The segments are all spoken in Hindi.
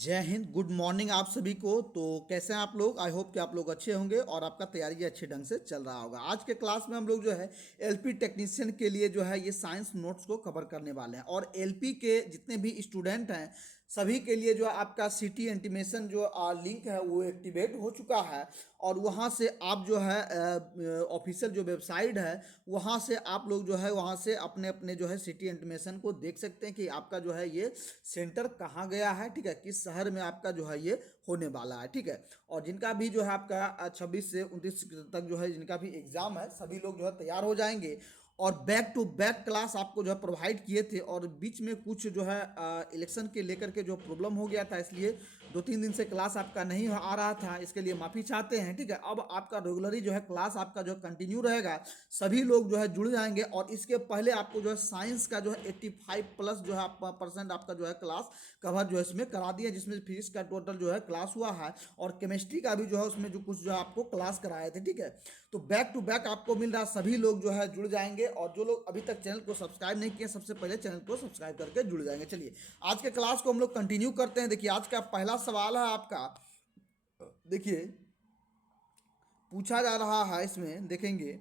जय हिंद। गुड मॉर्निंग आप सभी को। तो कैसे हैं आप लोग? आई होप कि आप लोग अच्छे होंगे और आपका तैयारी अच्छे ढंग से चल रहा होगा। आज के क्लास में हम लोग जो है एलपी टेक्नीशियन के लिए जो है ये साइंस नोट्स को कवर करने वाले हैं। और एलपी के जितने भी स्टूडेंट हैं सभी के लिए जो है आपका सिटी इंटीमेशन जो लिंक है वो एक्टिवेट हो चुका है। और वहाँ से आप जो है ऑफिशियल जो वेबसाइट है वहाँ से आप लोग जो है वहाँ से अपने अपने जो है सिटी इंटीमेशन को देख सकते हैं कि आपका जो है ये सेंटर कहाँ गया है, ठीक है, किस शहर में आपका जो है ये होने वाला है, ठीक है। और जिनका भी जो है आपका 26 से 29 तक जो है जिनका भी एग्जाम है सभी लोग जो है तैयार हो जाएंगे। और बैक टू बैक क्लास आपको जो है प्रोवाइड किए थे और बीच में कुछ जो है इलेक्शन के लेकर के जो प्रॉब्लम हो गया था, इसलिए 2-3 दिन से क्लास आपका नहीं आ रहा था, इसके लिए माफ़ी चाहते हैं, ठीक है। अब आपका रेगुलरली जो है क्लास आपका जो कंटिन्यू रहेगा, सभी लोग जो है जुड़ जाएंगे। और इसके पहले आपको जो है साइंस का जो है 85+ जो है % आपका जो है क्लास कवर जो है इसमें करा दिया, जिसमें फिजिक्स का टोटल जो है क्लास हुआ है और केमिस्ट्री का भी जो है उसमें जो कुछ जो है आपको क्लास कराए थे, ठीक है। तो बैक टू बैक आपको मिल रहा है, सभी लोग जो है जुड़ जाएंगे। और जो लोग अभी तक चैनल को सब्सक्राइब नहीं किए सबसे पहले चैनल को सब्सक्राइब करके जुड़ जाएंगे। चलिए आज के क्लास को हम लोग कंटिन्यू करते हैं। देखिए आज का पहला सवाल है आपका, देखिए पूछा जा रहा है, इसमें देखेंगे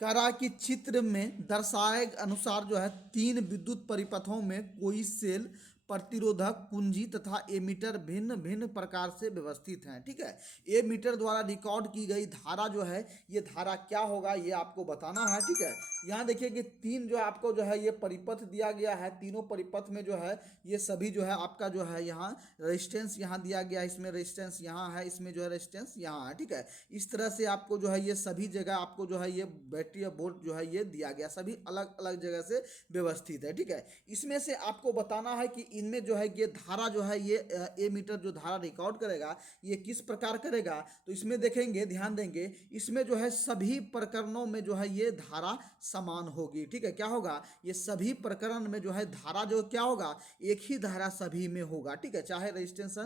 करा कि चित्र में दर्शाए अनुसार जो है 3 विद्युत परिपथों में कोई सेल प्रतिरोधक कुंजी तथा एमीटर भिन्न भिन्न प्रकार से व्यवस्थित हैं, ठीक है। एमीटर द्वारा रिकॉर्ड की गई धारा जो है ये धारा क्या होगा ये आपको बताना है, ठीक है। यहाँ देखिए कि 3 जो आपको जो है ये परिपथ दिया गया है, तीनों परिपथ में जो है ये सभी जो है आपका जो है यहाँ रेजिस्टेंस यहाँ दिया गया है, इसमें रेजिस्टेंस यहाँ है, इसमें जो है रेजिस्टेंस यहाँ है, ठीक है। इस तरह से आपको जो है ये सभी जगह आपको जो है ये बैटरी या बोल्ट जो है ये दिया गया, सभी अलग अलग जगह से व्यवस्थित है, ठीक है। इसमें से आपको बताना है कि इनमें जो है ये धारा जो है ये एमीटर जो धारा रिकॉर्ड करेगा ये किस प्रकार करेगा। तो इसमें देखेंगे, ध्यान देंगे, इसमें जो है सभी प्रकरणों में जो है ये धारा समान होगी, ठीक है। क्या होगा, ये सभी प्रकरण में जो है धारा जो क्या होगा एक ही धारा सभी में होगा, ठीक है। चाहे रेजिस्टेंस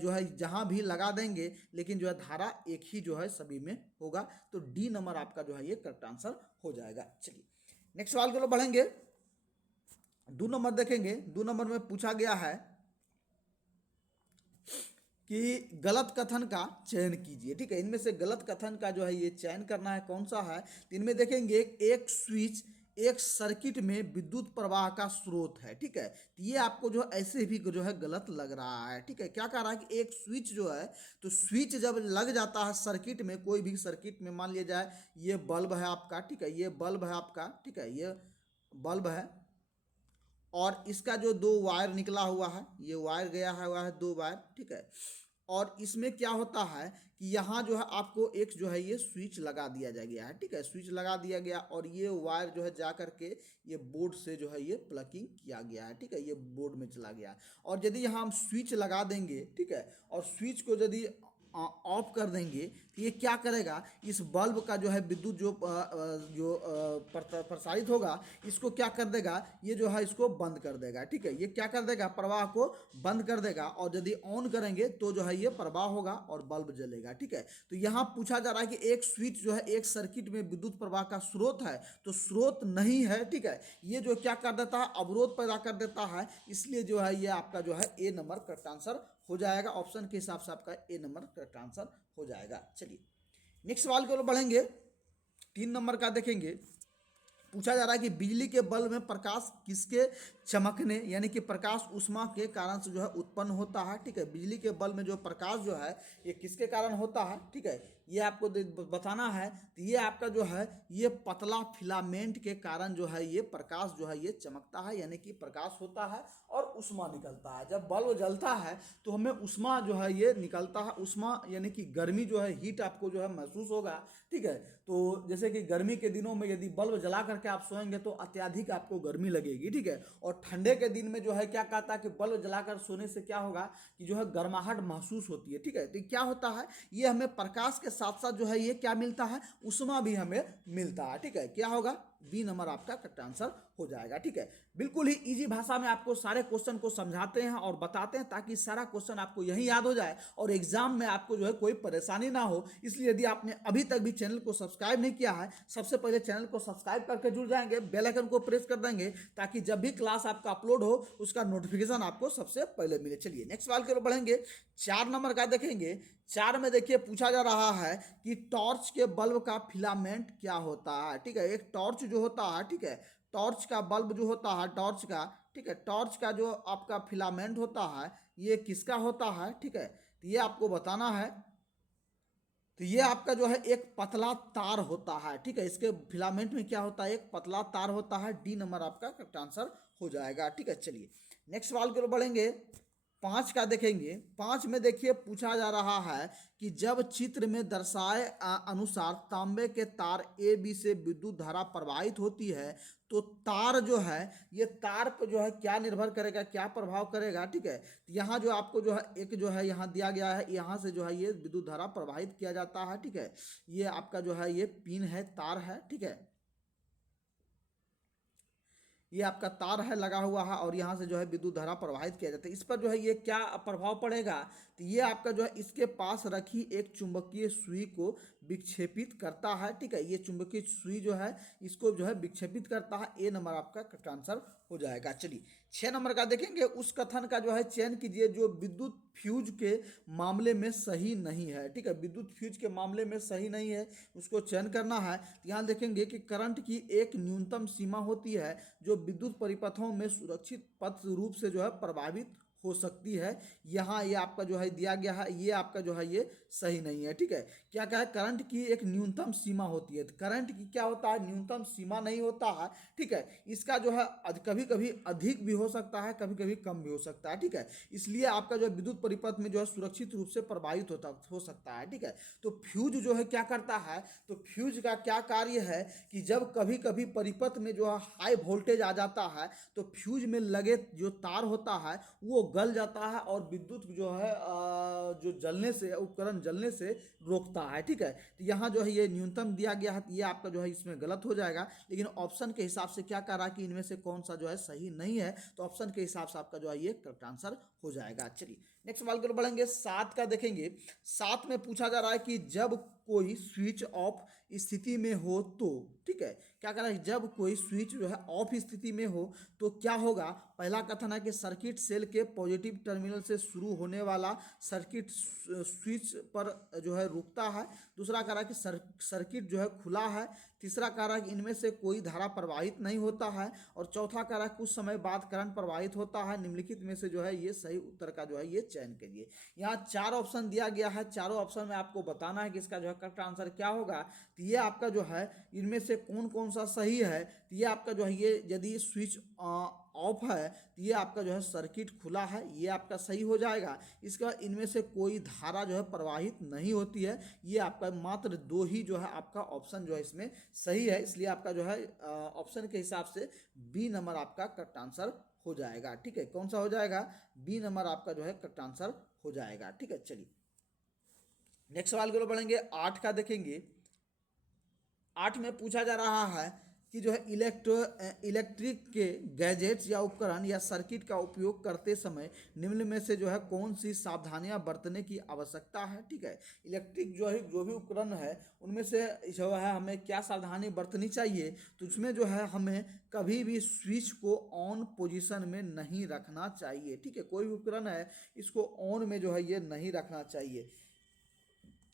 जो है जहां भी लगा देंगे लेकिन जो है धारा एक ही जो है सभी में होगा। तो डी नंबर आपका जो है ये करेक्ट आंसर हो जाएगा। चलिए नेक्स्ट सवाल की ओर बढ़ेंगे। 2 नंबर देखेंगे। 2 नंबर में पूछा गया है कि गलत कथन का चयन कीजिए, ठीक है। इनमें से गलत कथन का जो है ये चयन करना है, कौन सा है। तो इनमें देखेंगे एक स्विच एक सर्किट में विद्युत प्रवाह का स्रोत है, ठीक है। तो ये आपको जो ऐसे भी जो है गलत लग रहा है, ठीक है। क्या कह रहा है कि एक स्विच जो है, तो स्विच जब लग जाता है सर्किट में, कोई भी सर्किट में, मान लिया जाए ये बल्ब है आपका, ठीक है, ये बल्ब है आपका, ठीक है, ये बल्ब है और इसका जो 2 वायर निकला हुआ है, ये वायर गया है, हुआ है 2 वायर, ठीक है। और इसमें क्या होता है कि यहाँ जो है आपको एक जो है ये स्विच लगा दिया गया है, ठीक है, स्विच लगा दिया गया और ये वायर जो है जा करके ये बोर्ड से जो है ये प्लगिंग किया गया है, ठीक है, ये बोर्ड में चला गया। और यदि यहाँ हम स्विच लगा देंगे, ठीक है, और स्विच को यदि ऑफ कर देंगे तो ये क्या करेगा, इस बल्ब का जो है विद्युत जो प्रसारित होगा इसको क्या कर देगा, ये जो है इसको बंद कर देगा, ठीक है। ये क्या कर देगा, प्रवाह को बंद कर देगा। और यदि ऑन करेंगे तो जो है ये प्रवाह होगा और बल्ब जलेगा, ठीक है। तो यहाँ पूछा जा रहा है कि एक स्विच जो है एक सर्किट में विद्युत प्रवाह का स्रोत है, तो स्रोत नहीं है, ठीक है। ये जो क्या कर देता है, अवरोध पैदा कर देता है, इसलिए जो है ये आपका जो है ए नंबर करेक्ट आंसर हो जाएगा। ऑप्शन के हिसाब से आपका ए नंबर करेक्ट आंसर हो जाएगा। चलिए नेक्स्ट सवाल की ओर बढ़ेंगे। 3 नंबर का देखेंगे। पूछा जा रहा है कि बिजली के बल्ब में प्रकाश किसके चमकने यानी कि प्रकाश ऊष्मा के कारण से जो है उत्पन्न होता है, ठीक है। बिजली के बल्ब में जो प्रकाश जो है ये किसके कारण होता है, ठीक है, ये आपको बताना है। तो ये आपका जो है ये पतला फिलामेंट के कारण जो है ये प्रकाश जो है ये चमकता है, यानी कि प्रकाश होता है और ऊष्मा निकलता है। जब बल्ब जलता है तो हमें ऊष्मा जो है ये निकलता है, ऊष्मा यानी कि गर्मी जो है हीट आपको जो है महसूस होगा, ठीक है। तो जैसे कि गर्मी के दिनों में यदि बल्ब जला करके आप सोएंगे तो अत्यधिक आपको गर्मी लगेगी, ठीक है। और ठंडे के दिन में जो है क्या कहता है कि बल्ब जलाकर सोने से क्या होगा कि जो है गर्माहट महसूस होती है, ठीक है। तो क्या होता है, ये हमें प्रकाश के साथ साथ जो है ये क्या मिलता है, ऊष्मा भी हमें मिलता है, ठीक है। क्या होगा, बी नंबर आपका करेक्ट आंसर हो जाएगा। ठीक है, बिल्कुल ही इजी भाषा में आपको सारे क्वेश्चन को समझाते हैं और बताते हैं ताकि सारा क्वेश्चन आपको यही याद हो जाए और एग्जाम में आपको जो है कोई परेशानी ना हो। इसलिए यदि आपने अभी तक भी चैनल को सब्सक्राइब नहीं किया है, सबसे पहले चैनल को सब्सक्राइब करके जुड़ जाएंगे, बेल आइकन को प्रेस कर देंगे ताकि जब भी क्लास आपका अपलोड हो उसका नोटिफिकेशन आपको सबसे पहले मिले। चलिए नेक्स्ट सवाल की ओर बढ़ेंगे। 4 नंबर का देखेंगे। 4 में देखिए पूछा जा रहा है कि टॉर्च के बल्ब का फिलामेंट क्या होता है। ठीक है, एक टॉर्च जो होता है, ठीक है, टॉर्च का बल्ब जो होता है टॉर्च का, ठीक है, टॉर्च का जो आपका फिलामेंट होता है ये किसका होता है। ठीक है, तो ये आपको बताना है। तो ये आपका जो है एक पतला तार होता है। ठीक है, इसके फिलामेंट में क्या होता है, एक पतला तार होता है। डी नंबर आपका करेक्ट आंसर हो जाएगा। ठीक है, चलिए नेक्स्ट सवाल की ओर बढ़ेंगे। 5 का देखेंगे। 5 में देखिए पूछा जा रहा है कि जब चित्र में दर्शाए अनुसार तांबे के तार ए बी से विद्युत धारा प्रवाहित होती है तो तार जो है ये तार पर जो है क्या निर्भर करेगा, क्या प्रभाव करेगा। ठीक है, तो यहाँ जो आपको जो है एक जो है यहाँ दिया गया है, यहाँ से जो है ये विद्युत धारा प्रवाहित किया जाता है। ठीक है, ये आपका जो है ये पिन है, तार है। ठीक है, ये आपका तार है लगा हुआ है और यहाँ से जो है विद्युत धारा प्रवाहित किया जाता है। इस पर जो है ये क्या प्रभाव पड़ेगा, तो ये आपका जो है इसके पास रखी एक चुंबकीय सुई को विक्षेपित करता है। ठीक है, ये चुंबकीय सुई जो है इसको जो है विक्षेपित करता है। ए नंबर आपका करेक्ट आंसर हो जाएगा। चलिए 6 नंबर का देखेंगे। उस कथन का जो है चयन कीजिए जो विद्युत फ्यूज के मामले में सही नहीं है। ठीक है, विद्युत फ्यूज के मामले में सही नहीं है, उसको चयन करना है। तो यहाँ देखेंगे कि करंट की एक न्यूनतम सीमा होती है जो विद्युत परिपथों में सुरक्षित पथ रूप से जो है प्रभावित हो सकती है। यहाँ ये आपका जो है दिया गया है, ये आपका जो है ये सही नहीं है। ठीक है, क्या क्या है, करंट की एक न्यूनतम सीमा होती है। तो करंट की क्या होता है, न्यूनतम सीमा नहीं होता है। ठीक है, इसका जो है कभी कभी अधिक भी हो सकता है, कभी कभी कम भी हो सकता है। ठीक है, इसलिए आपका जो है विद्युत परिपथ में जो है सुरक्षित रूप से प्रभावित हो सकता है। ठीक है, तो फ्यूज जो है क्या करता है, तो फ्यूज का क्या कार्य है कि जब कभी कभी परिपथ में जो है हाई वोल्टेज आ जाता है तो फ्यूज में लगे जो तार होता है वो गल जाता है और विद्युत जो है जो जलने से, उपकरण जलने से रोकता है। ठीक है, तो यहाँ जो है ये न्यूनतम दिया गया है, तो ये आपका जो है इसमें गलत हो जाएगा। लेकिन ऑप्शन के हिसाब से क्या कह रहा है कि इनमें से कौन सा जो है सही नहीं है, तो ऑप्शन के हिसाब से आपका जो है ये करेक्ट आंसर हो जाएगा। चलिए नेक्स्ट सवाल की ओर बढ़ेंगे। 7 का देखेंगे। 7 में पूछा जा रहा है कि जब कोई स्विच ऑफ स्थिति में हो तो, ठीक है, क्या कह रहा है, जब कोई स्विच जो है ऑफ स्थिति में हो तो क्या होगा। पहला कथन है कि सर्किट सेल के पॉजिटिव टर्मिनल से शुरू होने वाला सर्किट स्विच पर जो है रुकता है। दूसरा कह रहा है कि सर्किट जो है खुला है। तीसरा कह रहा है कि इनमें से कोई धारा प्रवाहित नहीं होता है। और चौथा कह रहा है कुछ समय बाद करंट प्रवाहित होता है। निम्नलिखित में से जो है ये सही उत्तर का जो है ये चयन करिए। यहाँ 4 ऑप्शन दिया गया है, चारों ऑप्शन में आपको बताना है कि इसका जो है करेक्ट आंसर क्या होगा। तो ये आपका जो है इनमें से कौन कौन सा सही है, तो ये आपका जो है ये यदि स्विच ऑफ है तो ये आपका जो है सर्किट खुला है, ये आपका सही हो जाएगा। इसके बाद इनमें से कोई धारा जो है प्रवाहित नहीं होती है, ये आपका मात्र 2 ही जो है आपका ऑप्शन जो है इसमें सही है। इसलिए आपका जो है ऑप्शन के हिसाब से बी नंबर आपका करेक्ट आंसर हो जाएगा। ठीक है, कौन सा हो जाएगा, बी नंबर आपका जो है करेक्ट आंसर हो जाएगा। ठीक है, चलिए नेक्स्ट सवाल की ओर बढ़ेंगे। 8 का देखेंगे। 8 में पूछा जा रहा है कि जो है इलेक्ट्रिक के गैजेट्स या उपकरण या सर्किट का उपयोग करते समय निम्न में से जो है कौन सी सावधानियां बरतने की आवश्यकता है। ठीक है, इलेक्ट्रिक जो है जो भी उपकरण है उनमें से जो है हमें क्या सावधानी बरतनी चाहिए, तो उसमें जो है हमें कभी भी स्विच को ऑन पोजीशन में नहीं रखना चाहिए। ठीक है, कोई भी उपकरण है इसको ऑन में जो है ये नहीं रखना चाहिए।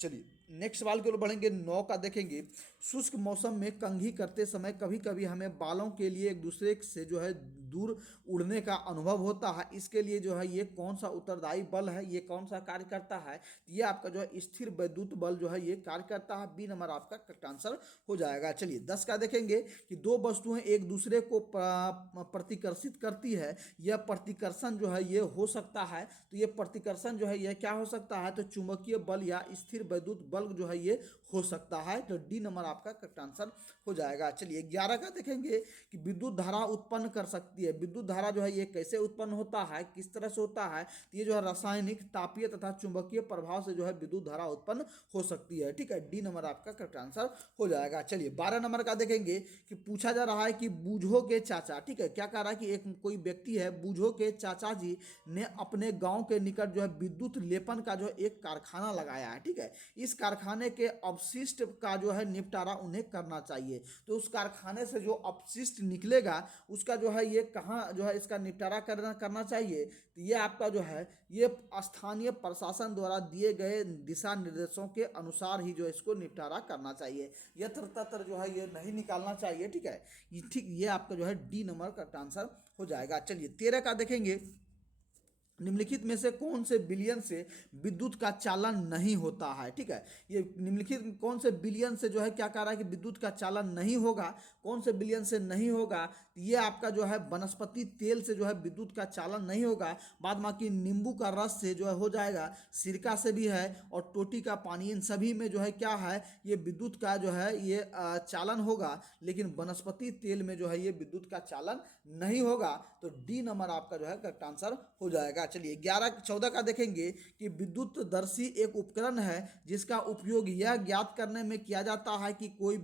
चलिए नेक्स्ट सवाल की ओर बढ़ेंगे। 9 का देखेंगे। शुष्क मौसम में कंघी करते समय कभी कभी हमें बालों के लिए एक दूसरे से जो है दूर उड़ने का अनुभव होता है। इसके लिए जो है ये कौन सा उत्तरदायी बल है, ये कौन सा कार्य करता है, ये आपका जो है स्थिर वैद्युत बल जो है ये कार्य करता है। बी नंबर आपका करेक्ट आंसर हो जाएगा। चलिए 10 का देखेंगे कि 2 वस्तुएं एक दूसरे को प्रतिकर्षित करती है, यह प्रतिकर्षण जो है ये हो सकता है। तो ये प्रतिकर्षण जो है यह क्या हो सकता है, तो चुंबकीय बल या स्थिर वैद्युत बल बल्ब जो है ये हो सकता है। तो डी नंबर आपका करेक्ट आंसर हो जाएगा। चलिए 11 का देखेंगे कि विद्युत धारा उत्पन्न कर सकती है। विद्युत धारा जो है ये कैसे उत्पन्न होता है, किस तरह से होता है, तो ये जो है रासायनिक, तापीय तथा चुंबकीय प्रभाव से जो है विद्युत धारा उत्पन्न हो सकती है। ठीक है, डी नंबर आपका करेक्ट आंसर हो जाएगा। चलिए 12 नंबर का देखेंगे कि पूछा जा रहा है कि बूझो के चाचा, ठीक है, क्या कह रहा है कि एक कोई व्यक्ति है, बूझो के चाचा जी ने अपने गांव के निकट जो है विद्युत लेपन का जो है एक कारखाना लगाया है। ठीक है, इस कारखाने के अपशिष्ट का जो है निपटारा उन्हें करना चाहिए। तो उस कारखाने से जो अपशिष्ट निकलेगा उसका जो है ये कहाँ जो है इसका निपटारा करना चाहिए, तो ये आपका जो है ये स्थानीय प्रशासन द्वारा दिए गए दिशा निर्देशों के अनुसार ही जो है इसको निपटारा करना चाहिए। यत्र तत्र जो है ये नहीं निकालना चाहिए। ठीक है, ठीक ये आपका जो है डी नंबर का आंसर हो जाएगा। चलिए 13 का देखेंगे, निम्नलिखित में से कौन से बिलियन से विद्युत का चालन नहीं होता है। ठीक है, ये निम्नलिखित कौन से बिलियन से जो है क्या कह रहा है कि विद्युत का चालन नहीं होगा, कौन से बिलियन से नहीं होगा, तो ये आपका जो है वनस्पति तेल से जो है विद्युत का चालन नहीं होगा। बाद बाकी नींबू का रस से जो है हो जाएगा, सिरका से भी है, और टोटी का पानी, इन सभी में जो है क्या है ये विद्युत का जो है ये चालन होगा। लेकिन वनस्पति तेल में जो है ये विद्युत का चालन नहीं होगा। तो डी नंबर आपका जो है करेक्ट आंसर हो जाएगा। चलिए 14 का देखेंगे कि विद्युत दर्शी एक उपकरण है जिसका उपयोग यह ज्ञात करने में किया जाता है कि कोई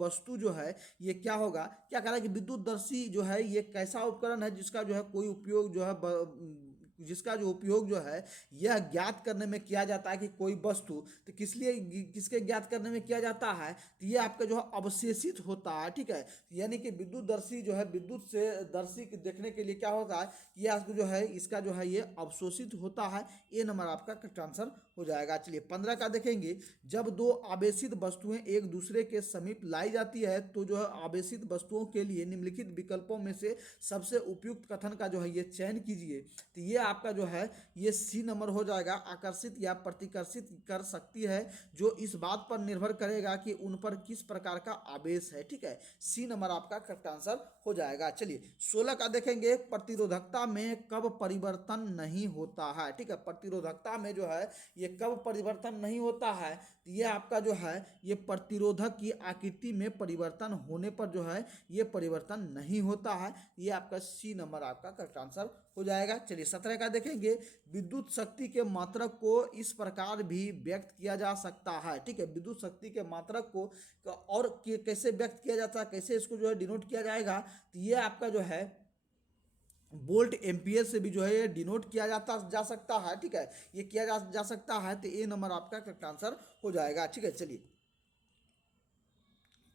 वस्तु जो है ये क्या होगा। क्या कह रहा है कि विद्युत दर्शी जो है ये कैसा उपकरण है जिसका जो है कोई उपयोग जो है जिसका जो उपयोग जो है यह ज्ञात करने में किया जाता है कि कोई वस्तु, तो किसके ज्ञात करने में किया जाता है, तो ये आपका जो है अवशेषित होता है। ठीक है, यानी कि विद्युत दर्शी जो है विद्युत से दर्शी देखने के लिए क्या होता है, ये आपको जो है इसका जो है ये अवशोषित होता है। ए नंबर आपका करेक्ट आंसर हो जाएगा। चलिए 15 का देखेंगे, जब दो आवेशित वस्तुएं एक दूसरे के समीप लाई जाती है तो जो है आवेशित वस्तुओं के लिए निम्नलिखित विकल्पों में से सबसे उपयुक्त कथन का जो है ये चयन कीजिए। तो ये आपका जो है ये सी नंबर हो जाएगा। आकर्षित या प्रतिकर्षित कर सकती है जो इस बात पर निर्भर करेगा कि उन पर किस प्रकार का आवेश है। ठीक है, सी नंबर आपका करेक्ट आंसर हो जाएगा। चलिए 16 का देखेंगे, प्रतिरोधकता में कब परिवर्तन नहीं होता है। ठीक है, प्रतिरोधकता में जो है ये कब परिवर्तन नहीं होता है, तो ये आपका जो है ये प्रतिरोधक की आकृति में परिवर्तन होने पर जो है ये परिवर्तन नहीं होता है। ये आपका सी नंबर आपका करेक्ट आंसर हो जाएगा। चलिए 17 का देखेंगे, विद्युत शक्ति के मात्रक को इस प्रकार भी व्यक्त किया जा सकता है। ठीक है, विद्युत शक्ति के मात्रक को और कैसे व्यक्त किया जाता है, कैसे इसको जो है डिनोट किया जाएगा, तो ये आपका जो है वोल्ट एम्पियर से भी जो है ये डिनोट किया जा सकता है। ठीक है, ये किया जा सकता है। तो ए नंबर आपका करेक्ट आंसर हो जाएगा। ठीक है, चलिए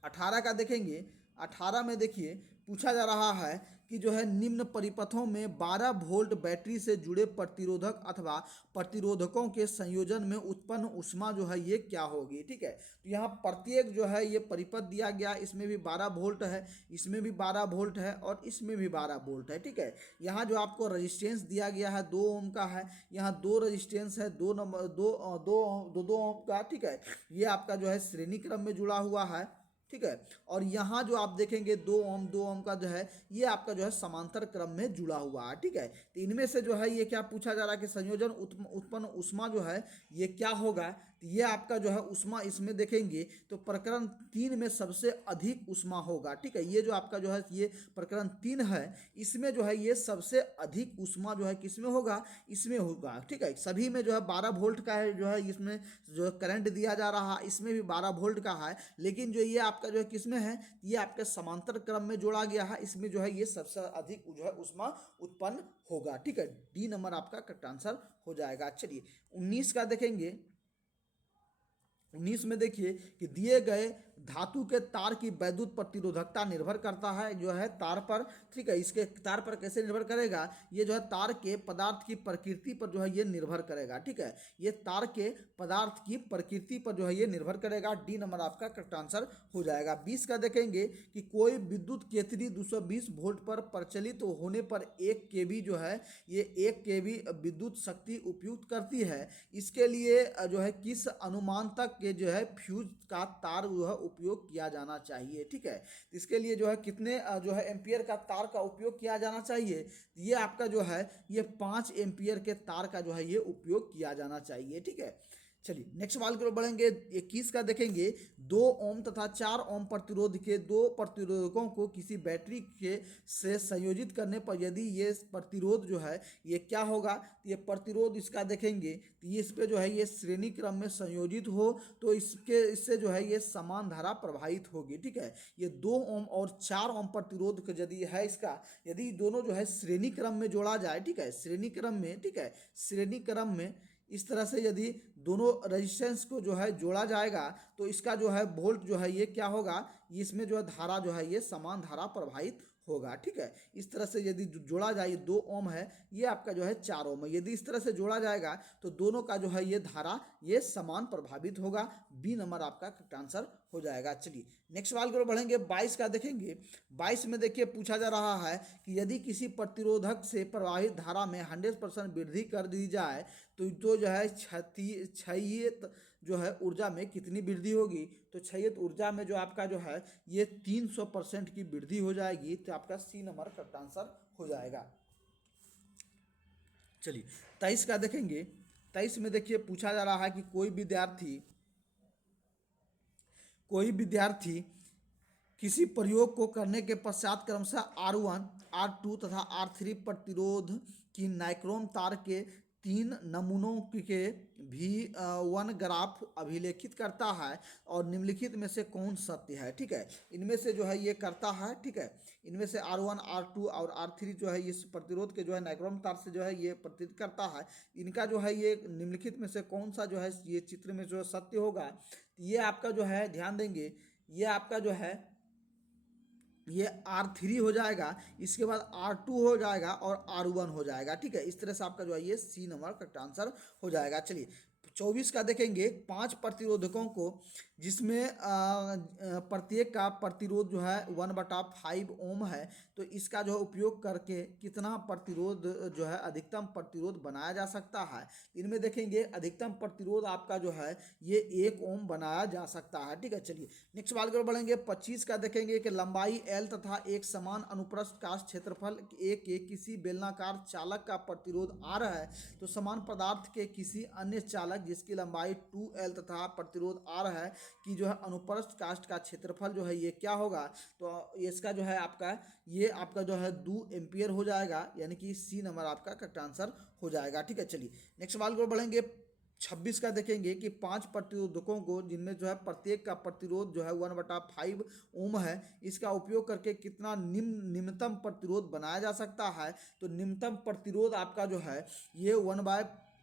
18 का देखेंगे, 18 में देखिए पूछा जा रहा है कि जो है निम्न परिपथों में 12 वोल्ट बैटरी से जुड़े प्रतिरोधक अथवा प्रतिरोधकों के संयोजन में उत्पन्न ऊष्मा जो है ये क्या होगी। ठीक है, तो यहाँ प्रत्येक जो है ये परिपथ दिया गया, इसमें भी 12 वोल्ट है, इसमें भी 12 वोल्ट है और इसमें भी 12 वोल्ट है। ठीक है, यहाँ जो आपको रजिस्टेंस दिया गया है 2 ओम का है, यहाँ 2 रजिस्टेंस है 2 नंबर 2 ओम का। ठीक है, ये आपका जो है श्रेणी क्रम में जुड़ा हुआ है। ठीक है, और यहाँ जो आप देखेंगे 2 ओम का जो है ये आपका जो है समांतर क्रम में जुड़ा हुआ है। ठीक है, तो इनमें से जो है ये क्या पूछा जा रहा है कि संयोजन उत्पन्न ऊष्मा जो है ये क्या होगा, तो ये आपका जो है ऊष्मा इसमें देखेंगे तो प्रकरण 3 में सबसे अधिक ऊष्मा होगा। ठीक है, ये जो आपका जो है ये प्रकरण 3 है, इसमें जो है ये सबसे अधिक ऊष्मा जो है किसमें होगा, इसमें होगा। ठीक है, सभी में जो है 12 वोल्ट का है जो है इसमें जो करंट दिया जा रहा है, इसमें भी 12 वोल्ट का है, लेकिन जो ये आपका जो है किसमें है, ये आपके समांतर क्रम में जोड़ा गया है, इसमें जो है ये सबसे अधिक जो है ऊष्मा उत्पन्न होगा। ठीक है, डी नंबर आपका करेक्ट आंसर हो जाएगा। चलिए 19 का देखेंगे, 19 में देखिए कि दिए गए धातु के तार की वैद्युत प्रतिरोधकता निर्भर करता है जो है तार पर। ठीक है, इसके तार पर कैसे निर्भर करेगा, ये जो है तार के पदार्थ की प्रकृति पर जो है ये निर्भर करेगा। ठीक है, ये तार के पदार्थ की प्रकृति पर जो है ये निर्भर करेगा। डी नंबर आपका करेक्ट आंसर हो जाएगा। 20 का देखेंगे कि कोई विद्युत केतली 220 वोल्ट पर प्रचलित होने पर 1 केवी जो है ये 1 केवी विद्युत शक्ति उपयुक्त करती है। इसके लिए जो है किस अनुमान तक के जो है फ्यूज का तार जो है उपयोग किया जाना चाहिए। ठीक है, इसके लिए जो है कितने जो है एम्पियर का तार का उपयोग किया जाना चाहिए, ये आपका जो है ये 5 एम्पियर के तार का जो है ये उपयोग किया जाना चाहिए। ठीक है, चलिए नेक्स्ट सवाल की ओर बढ़ेंगे। 21 का देखेंगे, 2 ओम तथा 4 ओम प्रतिरोध के दो प्रतिरोधकों को किसी बैटरी के से संयोजित करने पर यदि ये प्रतिरोध जो है ये क्या होगा, ये प्रतिरोध इसका देखेंगे तो ये इस पे जो है ये श्रेणी क्रम में संयोजित हो तो इससे जो है ये समान धारा प्रवाहित होगी। ठीक है, ये 2 ओम और 4 ओम प्रतिरोध यदि है इसका, यदि दोनों जो है श्रेणी क्रम में जोड़ा जाए, ठीक है, श्रेणी क्रम में, ठीक है, श्रेणी क्रम में इस तरह से यदि दोनों रेजिस्टेंस को जो है जोड़ा जाएगा तो इसका जो है वोल्ट जो है ये क्या होगा, इसमें जो है धारा जो है ये समान धारा प्रवाहित होगा। ठीक है, इस तरह से यदि जोड़ा जाए, ये 2 ओम है, ये आपका जो है 4 ओम है, यदि इस तरह से जोड़ा जाएगा तो दोनों का जो है ये धारा ये समान प्रभावित होगा। बी नंबर आपका करेक्ट आंसर हो जाएगा। चलिए नेक्स्ट सवाल की ओर बढ़ेंगे। 22 का देखेंगे। 22 में देखिए पूछा जा रहा है कि यदि किसी प्रतिरोधक से प्रवाहित धारा में 100% वृद्धि कर दी जाए तो जो है क्षयित जो है ऊर्जा में कितनी वृद्धि होगी, तो क्षयित ऊर्जा में जो आपका जो है ये 300% की वृद्धि हो जाएगी। तो आपका सी नंबर करेक्ट आंसर हो जाएगा। चलिए 23 का देखेंगे। 23 में देखिए पूछा जा रहा है कि कोई विद्यार्थी किसी प्रयोग को करने के पश्चात क्रमशः R1, R2 तथा R3 प्रतिरोध की नाइक्रोम तार के 3 नमूनों के V1 ग्राफ अभिलेखित करता है और निम्नलिखित में से कौन सत्य है। ठीक है, इनमें से जो है ये करता है। ठीक है, इनमें से R1, R2 और R3 जो है इस प्रतिरोध के जो है नाइक्रोम तार से जो है ये प्रतिरोध करता है। इनका जो है ये निम्नलिखित में से कौन सा जो है ये चित्र में जो सत्य होगा, ये आपका जो है ध्यान देंगे, ये आपका जो है ये R3 हो जाएगा, इसके बाद R2 हो जाएगा और R1 हो जाएगा। ठीक है, इस तरह से आपका जो है ये सी नंबर करेक्ट आंसर हो जाएगा। चलिए 24 का देखेंगे। 5 प्रतिरोधकों को जिसमें प्रत्येक का प्रतिरोध जो है 1/5 ओम है, तो इसका जो है उपयोग करके कितना प्रतिरोध जो है अधिकतम प्रतिरोध बनाया जा सकता है। इनमें देखेंगे अधिकतम प्रतिरोध आपका जो है ये 1 ओम बनाया जा सकता है। ठीक है, चलिए नेक्स्ट सवाल की ओर बढ़ेंगे। 25 का देखेंगे कि लंबाई L तथा एक समान अनुप्रस्थ कास्ट क्षेत्रफल A के किसी बेलनाकार चालक का प्रतिरोध R है, तो समान पदार्थ के किसी अन्य चालक जिसकी लंबाई 2L तथा प्रतिरोध R है कि जो है अनुप्रस्थ कास्ट का क्षेत्रफल जो है ये क्या होगा, तो इसका जो है आपका जो है 2 एम्पियर हो जाएगा, यानी कि सी नंबर आपका करेक्ट आंसर हो जाएगा। ठीक है, चलिए नेक्स्ट सवाल को बढ़ेंगे। 26 का देखेंगे कि 5 प्रतिरोधकों को जिनमें जो है प्रत्येक का प्रतिरोध जो है 1/5 ओम है, इसका उपयोग करके कितना निम्नतम प्रतिरोध बनाया जा सकता है, तो निम्नतम प्रतिरोध आपका जो है ये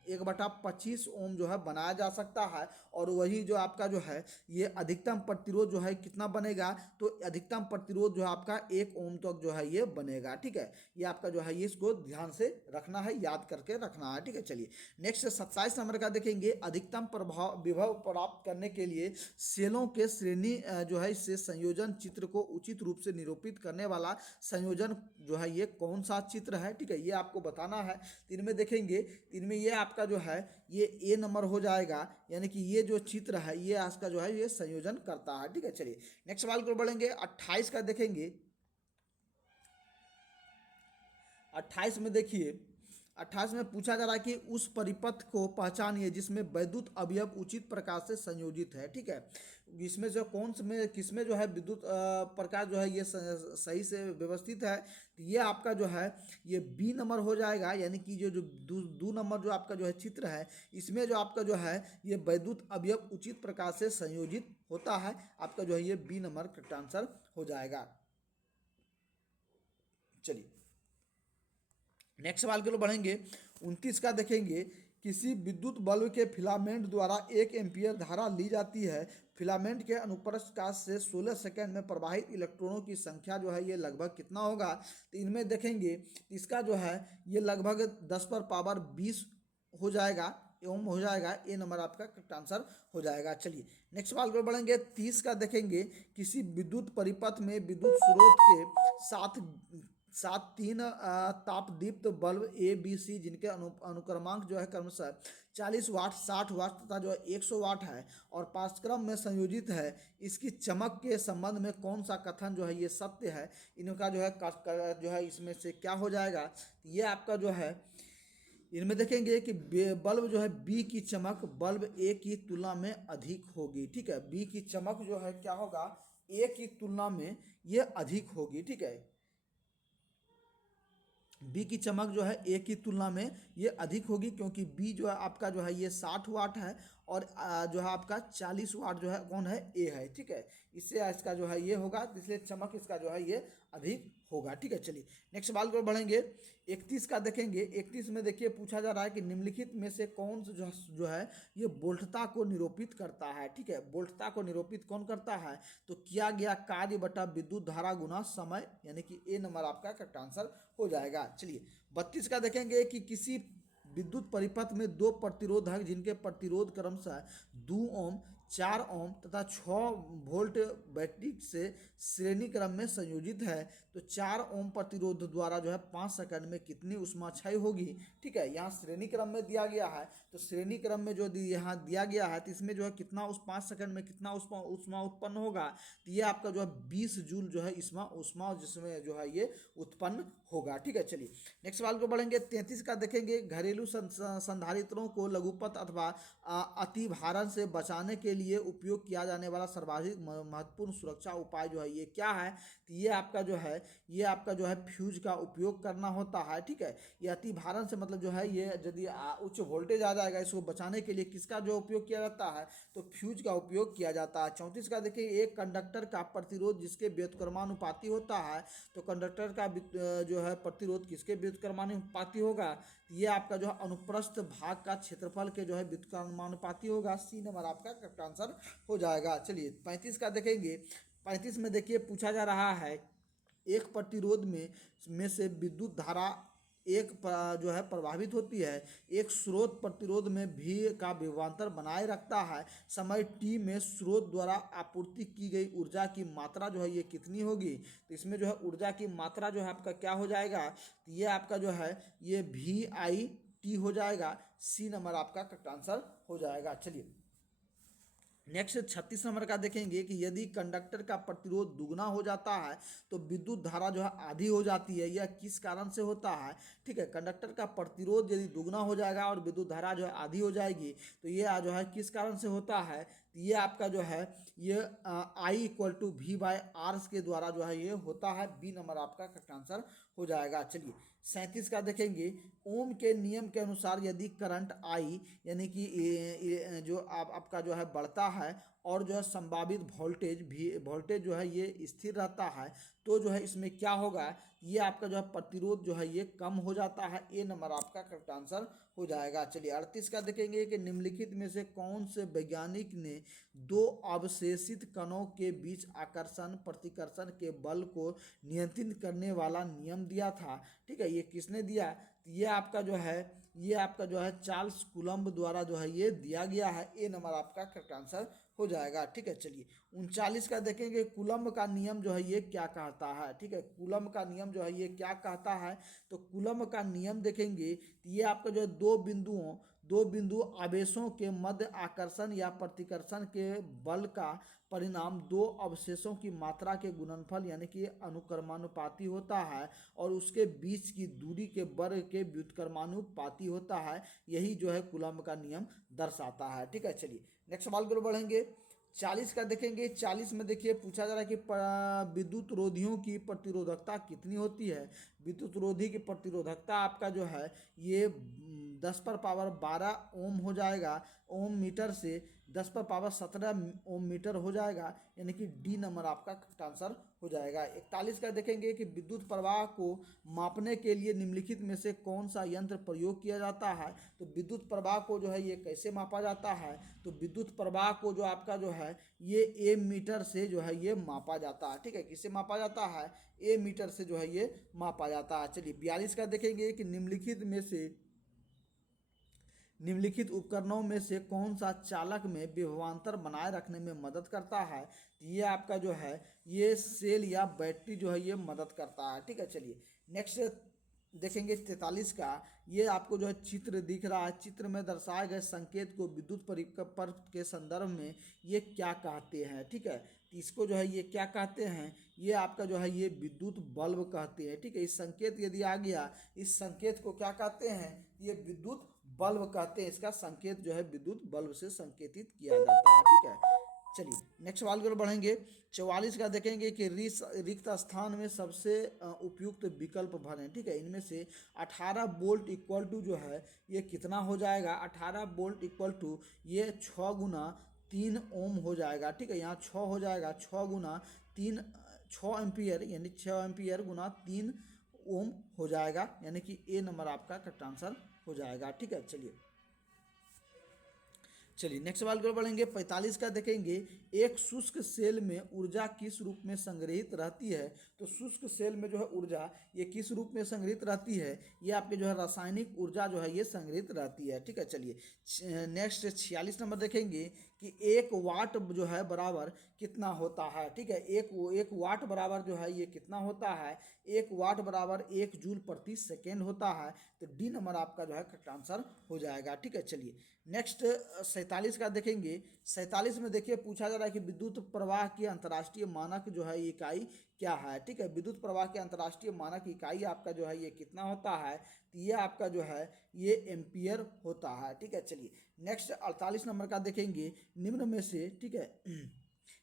1/25 ओम जो है बनाया जा सकता है। और वही जो आपका जो है ये अधिकतम प्रतिरोध जो है कितना बनेगा, तो अधिकतम प्रतिरोध जो है आपका 1 ओम तक जो है ये बनेगा। ठीक है, ये आपका जो है ये इसको ध्यान से रखना है, याद करके रखना है। ठीक है, चलिए नेक्स्ट 27 नंबर का देखेंगे। अधिकतम प्रभाव विभव प्राप्त करने के लिए सेलों के श्रेणी जो है इससे संयोजन चित्र को उचित रूप से निरूपित करने वाला संयोजन जो है ये कौन सा चित्र है। ठीक है, ये आपको बताना है। इनमें देखेंगे, इनमें ये आपका जो है ये ए नंबर हो जाएगा, यानी कि ये जो चित्र है ये इसका जो है ये संयोजन करता है। ठीक है, चलिए नेक्स्ट सवाल को बढ़ेंगे। 28 का देखेंगे। 28 में देखिए, 28 में पूछा जा रहा है कि उस परिपथ को पहचानिए जिसमें वैद्युत अवयव उचित प्रकार से संयोजित है। ठीक है, इसमें जो किसमें जो है विद्युत प्रकाश जो है ये सही से व्यवस्थित है, तो ये आपका जो है ये बी नंबर हो जाएगा, यानी कि जो दो नंबर जो आपका जो है चित्र है इसमें जो आपका जो है ये वैद्युत अवयव उचित प्रकार से संयोजित होता है। आपका जो है ये बी नंबर करेक्ट आंसर हो जाएगा। चलिए नेक्स्ट सवाल के लिए बढ़ेंगे। 29 का देखेंगे। किसी विद्युत बल्ब के फिलामेंट द्वारा 1 एम्पीयर धारा ली जाती है। फिलामेंट के अनुप्रस्थ काश से 16 सेकंड में प्रवाहित इलेक्ट्रॉनों की संख्या जो है ये लगभग कितना होगा, तो इनमें देखेंगे इसका जो है ये लगभग 10⁻20 हो जाएगा, ओम हो जाएगा। ए नंबर आपका करेक्ट आंसर हो जाएगा। चलिए नेक्स्ट सवाल पर बढ़ेंगे। 30 का देखेंगे। किसी विद्युत परिपथ में विद्युत स्रोत के साथ 3 तापदीप्त बल्ब ए बी सी जिनके अनुक्रमांक जो है क्रमशः 40 वाट, 60 वाट तथा जो है 100 वाट है और पाठ्यक्रम में संयोजित है, इसकी चमक के संबंध में कौन सा कथन जो है ये सत्य है। इनका जो है इसमें से क्या हो जाएगा, ये आपका जो है इनमें देखेंगे कि बल्ब जो है बी की चमक बल्ब ए की तुलना में अधिक होगी। ठीक है, बी की चमक जो है क्या होगा, ए की तुलना में ये अधिक होगी। ठीक है, बी की चमक जो है ए की तुलना में ये अधिक होगी, क्योंकि बी जो है आपका जो है ये 60 वाट है और जो है आपका 40 वाट जो है कौन है, ए है। ठीक है, इससे इसका जो है ये होगा, इसलिए चमक इसका जो है ये अधिक होगा। ठीक है, चलिए नेक्स्ट सवाल को बढ़ेंगे। 31 का देखेंगे। 31 में देखिए पूछा जा रहा है कि निम्नलिखित में से कौन सा जो है ये वोल्टता को निरूपित करता है। ठीक है, वोल्टता को निरूपित कौन करता है, तो किया गया कार्य बटा विद्युत धारा गुना समय, यानी कि ए नंबर आपका करेक्ट आंसर हो जाएगा। चलिए 32 का देखेंगे कि किसी विद्युत परिपथ में दो प्रतिरोधक जिनके प्रतिरोध क्रमशः 2 ओम, 4 ओम तथा 6 वोल्ट बैटरी से श्रेणी क्रम में संयोजित है, तो 4 ओम प्रतिरोध द्वारा जो है 5 सेकंड में कितनी ऊष्मा क्षय होगी। ठीक है, यहाँ श्रेणी क्रम में दिया गया है, तो श्रेणी क्रम में जो यहाँ दिया गया है, तो इसमें जो है कितना उस 5 सेकंड में कितना ऊष्मा उत्पन्न होगा, तो ये आपका जो है 20 जूल जो है ऊष्मा जिसमें जो है ये उत्पन्न होगा। ठीक है, चलिए नेक्स्ट सवाल को बढ़ेंगे। 33 का देखेंगे। घरेलू संधारित्रों को लघुपथ अथवा अतिभारण से बचाने के लिए उपयोग किया जाने वाला सर्वाधिक महत्वपूर्ण सुरक्षा उपाय जो है ये क्या है, तो ये आपका जो है फ्यूज का उपयोग करना होता है। ठीक है, ये अतिभारण से मतलब जो है ये यदि उच्च वोल्टेज आ जाएगा, इसको बचाने के लिए किसका जो उपयोग किया जाता है, तो फ्यूज का उपयोग किया जाता है। 34 का देखिए। एक कंडक्टर का प्रतिरोध जिसके व्युत्क्रमानुपाती होता है, तो कंडक्टर का जो है प्रतिरोध किसके व्युत्क्रमानुपाती होगा, ये आपका जो है अनुप्रस्थ भाग का क्षेत्रफल के जो है व्युत्क्रमानुपाती होगा। सी नंबर आपका करेक्ट आंसर हो जाएगा। चलिए 35 का देखेंगे। 35 में देखिए पूछा जा रहा है, एक प्रतिरोध में से विद्युत धारा जो है प्रभावित होती है, एक स्रोत प्रतिरोध में भी का विभवांतर बनाए रखता है, समय टी में स्रोत द्वारा आपूर्ति की गई ऊर्जा की मात्रा जो है ये कितनी होगी, तो इसमें जो है ऊर्जा की मात्रा जो है आपका क्या हो जाएगा, तो ये आपका जो है ये VIT हो जाएगा। सी नंबर आपका करेक्ट आंसर हो जाएगा। चलिए नेक्स्ट 36 नंबर का देखेंगे कि यदि कंडक्टर का प्रतिरोध दुगना हो जाता है तो विद्युत धारा जो है आधी हो जाती है, यह किस कारण से होता है। ठीक है, कंडक्टर का प्रतिरोध यदि दुगना हो जाएगा और विद्युत धारा जो है आधी हो जाएगी, तो ये जो है किस कारण से होता है, तो ये आपका जो है ये I = V/R के द्वारा जो है ये होता है। बी नंबर आपका करेक्ट आंसर हो जाएगा। चलिए 37 का देखेंगे। ओम के नियम के अनुसार यदि करंट I यानी कि जो आपका जो है बढ़ता है और जो है संभावित वोल्टेज जो है ये स्थिर रहता है, तो जो है इसमें क्या होगा, ये आपका जो है प्रतिरोध जो है ये कम हो जाता है। ए नंबर आपका करेक्ट आंसर हो जाएगा। चलिए 38 का देखेंगे कि निम्नलिखित में से कौन से वैज्ञानिक ने दो अवशेषित कणों के बीच आकर्षण प्रतिकर्षण के बल को नियंत्रित करने वाला नियम दिया था। ठीक है, ये किसने दिया, ये आपका जो है चार्ल्स कूलम्ब द्वारा जो है ये दिया गया है। ए नंबर आपका करेक्ट आंसर हो जाएगा। ठीक है, चलिए 39 का देखेंगे। कूलम्ब का नियम जो है ये क्या कहता है। ठीक है, कूलम्ब का नियम जो है ये क्या कहता है, तो कूलम्ब का नियम देखेंगे तो ये आपका जो है दो बिंदु आवेशों के मध्य आकर्षण या प्रतिकर्षण के बल का परिणाम दो अवशेषों की मात्रा के गुणनफल यानी कि अनुक्रमानुपाती होता है और उसके बीच की दूरी के वर्ग के व्युत्क्रमानुपाती होता है। यही जो है कूलम्ब का नियम दर्शाता है। ठीक है, चलिए नेक्स्ट सवाल को बढ़ेंगे। 40 का देखेंगे। 40 में देखिए पूछा जा रहा है कि विद्युत रोधियों की प्रतिरोधकता कितनी होती है। विद्युत रोधी की प्रतिरोधकता आपका जो है ये 10⁻12 ओम हो जाएगा, ओम मीटर से 10⁻17 ओम मीटर हो जाएगा, यानी कि डी नंबर आपका करेक्ट आंसर हो जाएगा। 41 का देखेंगे कि विद्युत प्रवाह को मापने के लिए निम्नलिखित में से कौन सा यंत्र प्रयोग किया जाता है। तो विद्युत प्रवाह को जो है ये कैसे मापा जाता है, तो विद्युत प्रवाह को जो आपका जो है ये ए मीटर से जो है ये मापा जाता है। ठीक है, किससे मापा जाता है, ए मीटर से जो है ये मापा जाता है। चलिए 42 का देखेंगे कि निम्नलिखित उपकरणों में से कौन सा चालक में विभवांतर बनाए रखने में मदद करता है। ये आपका जो है ये सेल या बैटरी जो है ये मदद करता है। ठीक है, चलिए नेक्स्ट देखेंगे 43 का, ये आपको जो है चित्र दिख रहा है। चित्र में दर्शाए गए संकेत को विद्युत परिपथ के संदर्भ में ये क्या कहते हैं, ठीक है। तो इसको जो है ये क्या कहते हैं, ये आपका जो है ये विद्युत बल्ब कहते हैं, ठीक है। इस संकेत यदि आ गया, इस संकेत को क्या कहते हैं, ये विद्युत बल्ब कहते हैं। इसका संकेत जो है विद्युत बल्ब से संकेतित किया जाता है, ठीक है। चलिए नेक्स्ट सवाल की ओर बढ़ेंगे। 44 का देखेंगे कि रिक्त स्थान में सबसे उपयुक्त विकल्प भरें, ठीक है। इनमें से 18 वोल्ट इक्वल टू जो है ये कितना हो जाएगा, 18 वोल्ट इक्वल टू ये 6 गुना 3 ओम हो जाएगा, ठीक है। यहाँ 6 हो जाएगा, 6 गुना 3, 6 एम्पियर, यानी 6 एम्पियर गुना 3 ओम हो जाएगा, यानी कि ए नंबर आपका करेक्ट आंसर हो जाएगा, ठीक है। चलिए नेक्स्ट सवाल की ओर बढ़ेंगे। 45 का देखेंगे, एक शुष्क सेल में ऊर्जा किस रूप में संग्रहित रहती है। तो शुष्क सेल में जो है ऊर्जा ये किस रूप में संग्रहित रहती है, ये आपके जो है रासायनिक ऊर्जा जो है ये संग्रहित रहती है, ठीक है। चलिए नेक्स्ट 46 नंबर देखेंगे कि 1 वाट जो है बराबर कितना होता है, ठीक है। एक वाट बराबर जो है ये कितना होता है, 1 वाट बराबर 1 जूल प्रति सेकेंड होता है। तो डी नंबर आपका जो है करेक्ट आंसर हो जाएगा, ठीक है। चलिए नेक्स्ट 47 का देखेंगे। 47 में देखिए पूछा जा रहा है कि विद्युत प्रवाह की अंतर्राष्ट्रीय मानक जो है इकाई क्या है, ठीक है। विद्युत प्रवाह की अंतर्राष्ट्रीय मानक इकाई आपका जो है ये कितना होता है, तो ये आपका जो है ये एम्पियर होता है, ठीक है। चलिए नेक्स्ट 48 नंबर का देखेंगे। निम्न में से, ठीक है,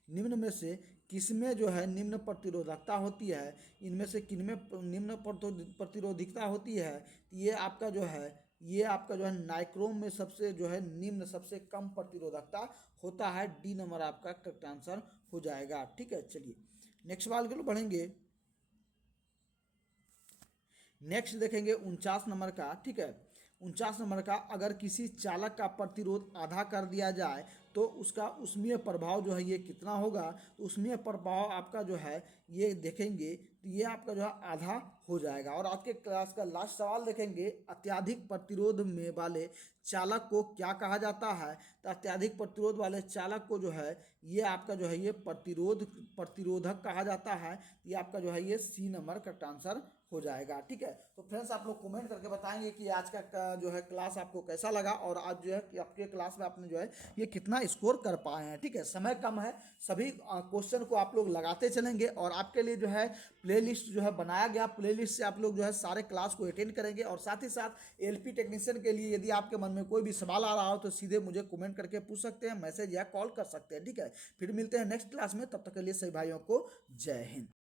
निम्न में से किसमें जो है निम्न प्रतिरोधकता होती है, इनमें से किनमें निम्न प्रतिरोधकता होती है, तो ये आपका जो है नाइक्रोम में सबसे जो है निम्न सबसे कम प्रतिरोधकता होता है। डी नंबर आपका करेक्ट आंसर हो जाएगा, ठीक है। चलिए नेक्स्ट सवाल के लिए बढ़ेंगे। नेक्स्ट देखेंगे 49 नंबर का, ठीक है। 49 नंबर का, अगर किसी चालक का प्रतिरोध आधा कर दिया जाए तो उसका ऊष्मीय प्रभाव जो है ये कितना होगा। तो ऊष्मीय प्रभाव आपका जो है ये देखेंगे तो ये आपका जो है आधा हो जाएगा। और आज के क्लास का लास्ट सवाल देखेंगे, अत्यधिक प्रतिरोध में वाले चालक को क्या कहा जाता है। तो अत्यधिक प्रतिरोध वाले चालक को जो है ये आपका जो है ये प्रतिरोधक कहा जाता है। ये आपका जो है ये सी नंबर करेक्ट आंसर हो जाएगा, ठीक है। तो फ्रेंड्स आप लोग कमेंट करके बताएंगे कि आज का जो है क्लास आपको कैसा लगा, और आज जो है कि आपके क्लास में आपने जो है ये कितना स्कोर कर पाए हैं, ठीक है। समय कम है, सभी क्वेश्चन को आप लोग लगाते चलेंगे, और आपके लिए जो है प्लेलिस्ट जो है बनाया गया, प्लेलिस्ट से आप लोग जो है सारे क्लास को अटेंड करेंगे। और साथ ही साथ एलपी टेक्नीशियन के लिए यदि आपके मन में कोई भी सवाल आ रहा हो तो सीधे मुझे कमेंट करके पूछ सकते हैं, मैसेज या कॉल कर सकते हैं, ठीक है। फिर मिलते हैं नेक्स्ट क्लास में, तब तक के लिए सभी भाइयों को जय हिंद।